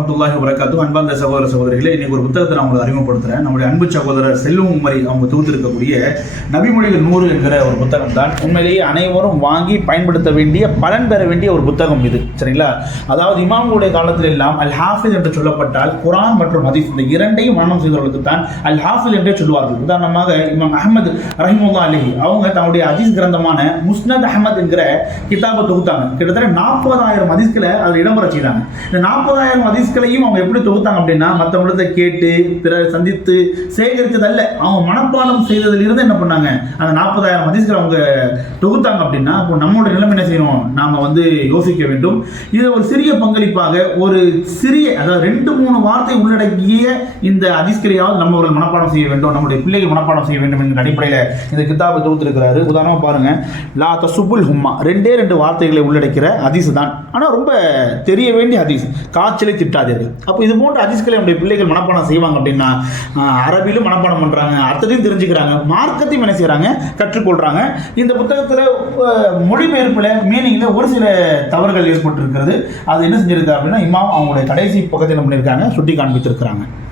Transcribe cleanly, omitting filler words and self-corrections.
அன்பார்ந்த சகோதர சகோதரிகளை இன்னைக்கு ஒரு புத்தகத்தை நான் உங்களுக்கு அறிமுகப்படுத்துறேன். நம்முடைய அன்பு சகோதரர் செல்வம் உமரி அவங்க தொகுத்திருக்கக்கூடிய நபிமொழிகள் 100 என்கிற ஒரு புத்தகம் தான். உண்மையிலேயே அனைவரும் வாங்கி பயன்படுத்த வேண்டிய, பலன் பெற வேண்டிய ஒரு புத்தகம் இது. சரிங்களா? அதாவது இமாம்களுடைய காலத்தில் எல்லாம் அல் ஹாஃபிஸ் என்று சொல்லப்பட்டால் குரான் மற்றும் ஹதீஸ் இந்த இரண்டையும் மனனம் செய்தவர்களுக்கு தான் அல் ஹாஃபிஸ் என்றே சொல்லுவார்கள். உதாரணமாக இமாம் அஹ்மத் ரஹிமத்துல்லாஹி அலைஹி அவங்க தன்னுடைய ஹதீஸ் கிரந்தமான முஸ்னத் அஹ்மத் என்கிற கிதாபை தொகுத்தாங்க. கிட்டத்தட்ட 40,000 ஹதீஸ்களை அதில் இடம்பெற செய்தாங்க. இந்த 40,000 ஹதீஸ்களையும் அவங்க எப்படி தொகுத்தாங்க அப்படின்னா, மற்றவங்கள கேட்டு பிறர் சந்தித்து சேகரித்ததல்ல, அவங்க மனப்பாடம் செய்ததிலிருந்து என்ன பண்ணாங்க, அந்த 40,000 ஹதீஸ்களை அவங்க தொகுத்தாங்க. அப்படின்னா அப்போ நம்மளோட நிலைமை என்ன செய்யணும், நாம யோசிக்க வேண்டும். இது ஒரு சிறிய பங்களிப்பாக ஒரு சிறிய, அதாவது 2-3 வார்த்தை உள்ளடக்கிய இந்த ஹதீஸ்களையாவது நம்ம ஒரு மனப்பாடம் செய்ய வேண்டும், நம்முடைய பிள்ளைகள் மனப்பாடம் செய்ய வேண்டும் என்ற அடிப்படையில் இந்த கிதாபை தொகுத்திருக்கிறாரு. உதாரணமாக பாருங்க, லா தசுபுல் ஹும்மா 2 வார்த்தைகளை உள்ளடக்கிற ஹதீஸ் தான். ஆனால் ரொம்ப தெரிய வேண்டிய ஹதீஸ், காய்ச்சலை திட்டாதீர்கள். அப்போ இது போன்ற ஹதீஸ்களை நம்முடைய பிள்ளைகள் மனப்பாடம் செய்வாங்க அப்படின்னா, அரபிலும் மனப்பாடம் பண்ணுறாங்க, அர்த்தத்தையும் தெரிஞ்சுக்கிறாங்க, மார்க்கத்தையும் என்ன செய்கிறாங்க, கற்றுக்கொள்கிறாங்க. இந்த புத்தகத்தில் மொழிபெயர்ப்பில் மீனிங்கில் ஒரு சில தவறுகள் ஏற்பட்டு இருக்கிறது. அது என்ன செஞ்சிருக்காங்க அப்படின்னா, இமாம் அவங்களுடைய கடைசி பக்கத்தில் பண்ணியிருக்காங்க, சுட்டி காண்பித்திருக்கிறாங்க.